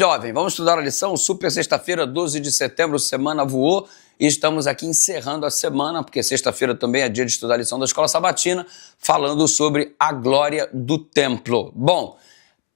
jovem, vamos estudar a lição? Super sexta-feira, 12 de setembro, semana voou e estamos aqui encerrando a semana, porque sexta-feira também é dia de estudar a lição da Escola Sabatina, falando sobre a glória do templo. Bom,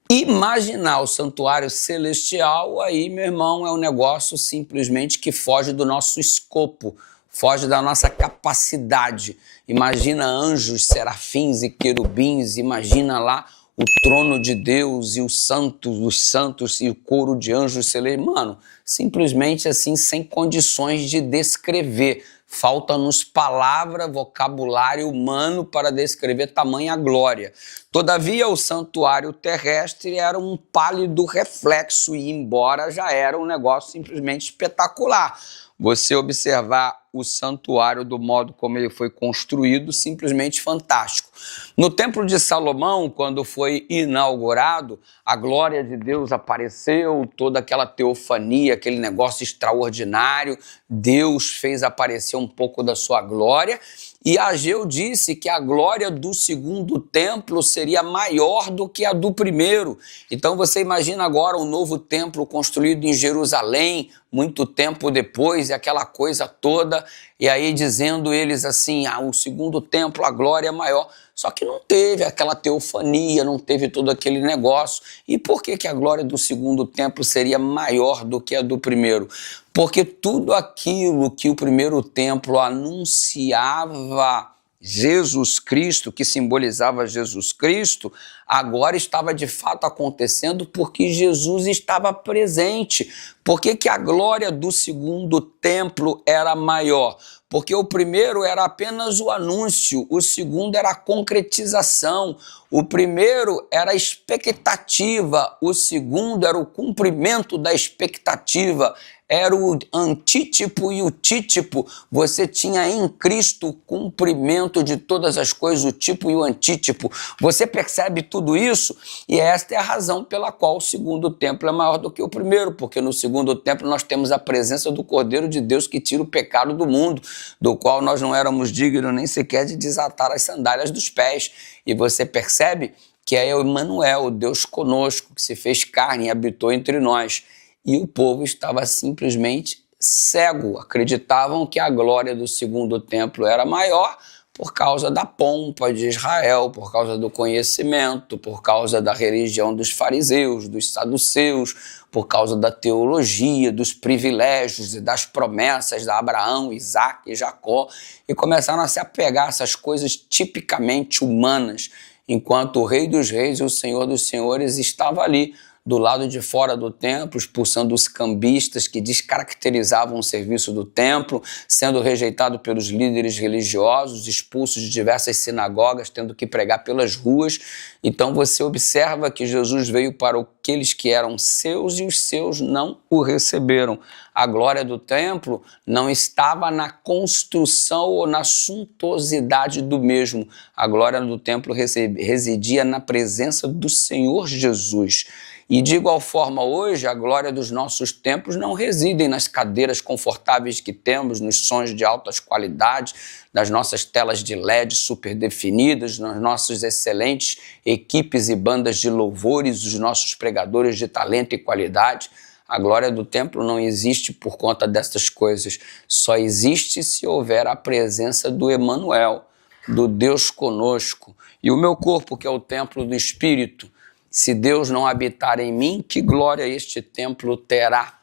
imaginar o santuário celestial, aí, meu irmão, é um negócio simplesmente que foge do nosso escopo, foge da nossa capacidade. Imagina anjos, serafins e querubins, imagina lá o trono de Deus e os santos e o coro de anjos celestiais. Mano, simplesmente assim, sem condições de descrever. Falta-nos palavra, vocabulário humano para descrever tamanha glória. Todavia, o santuário terrestre era um pálido reflexo e, embora já era um negócio simplesmente espetacular. Você observar o santuário do modo como ele foi construído, simplesmente fantástico. No Templo de Salomão, quando foi inaugurado, a glória de Deus apareceu, toda aquela teofania, aquele negócio extraordinário, Deus fez aparecer um pouco da sua glória, e Ageu disse que a glória do segundo templo seria maior do que a do primeiro. Então você imagina agora um novo templo construído em Jerusalém, muito tempo depois, e aquela coisa toda, e aí dizendo eles assim, o segundo templo, a glória é maior. Só que não teve aquela teofania, não teve todo aquele negócio. E por que a glória do segundo templo seria maior do que a do primeiro? Porque tudo aquilo que o primeiro templo anunciava Jesus Cristo, que simbolizava Jesus Cristo, agora estava de fato acontecendo porque Jesus estava presente. Por que a glória do segundo templo era maior? Porque o primeiro era apenas o anúncio, o segundo era a concretização, o primeiro era a expectativa, o segundo era o cumprimento da expectativa, era o antítipo e o títipo. Você tinha em Cristo o cumprimento de todas as coisas, o tipo e o antítipo. Você percebe tudo isso? E esta é a razão pela qual o segundo templo é maior do que o primeiro, porque no segundo templo nós temos a presença do Cordeiro de Deus que tira o pecado do mundo, do qual nós não éramos dignos nem sequer de desatar as sandálias dos pés. E você percebe que é o Emmanuel, o Deus conosco, que se fez carne e habitou entre nós. E o povo estava simplesmente cego, acreditavam que a glória do segundo templo era maior por causa da pompa de Israel, por causa do conhecimento, por causa da religião dos fariseus, dos saduceus, por causa da teologia, dos privilégios e das promessas de Abraão, Isaac e Jacó, e começaram a se apegar a essas coisas tipicamente humanas, enquanto o Rei dos Reis e o Senhor dos Senhores estava ali, do lado de fora do templo, expulsando os cambistas que descaracterizavam o serviço do templo, sendo rejeitado pelos líderes religiosos, expulsos de diversas sinagogas, tendo que pregar pelas ruas. Então você observa que Jesus veio para aqueles que eram seus e os seus não o receberam. A glória do templo não estava na construção ou na suntuosidade do mesmo. A glória do templo residia na presença do Senhor Jesus. E de igual forma hoje, a glória dos nossos templos não reside nas cadeiras confortáveis que temos, nos sons de altas qualidades, nas nossas telas de LED super definidas, nas nossas excelentes equipes e bandas de louvores, os nossos pregadores de talento e qualidade. A glória do templo não existe por conta dessas coisas, só existe se houver a presença do Emmanuel, do Deus conosco. E o meu corpo, que é o templo do Espírito, se Deus não habitar em mim, que glória este templo terá?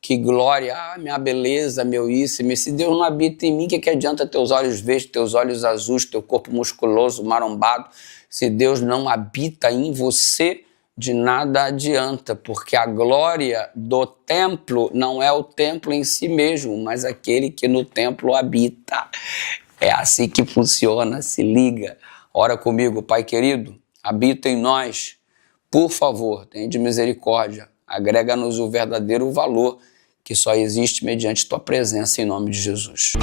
Que glória, minha beleza, meu isso. Se Deus não habita em mim, que adianta teus olhos verdes, teus olhos azuis, teu corpo musculoso, marombado? Se Deus não habita em você, de nada adianta, porque a glória do templo não é o templo em si mesmo, mas aquele que no templo habita. É assim que funciona, se liga. Ora comigo, Pai querido, habita em nós. Por favor, tenha de misericórdia, agrega-nos o verdadeiro valor que só existe mediante tua presença em nome de Jesus.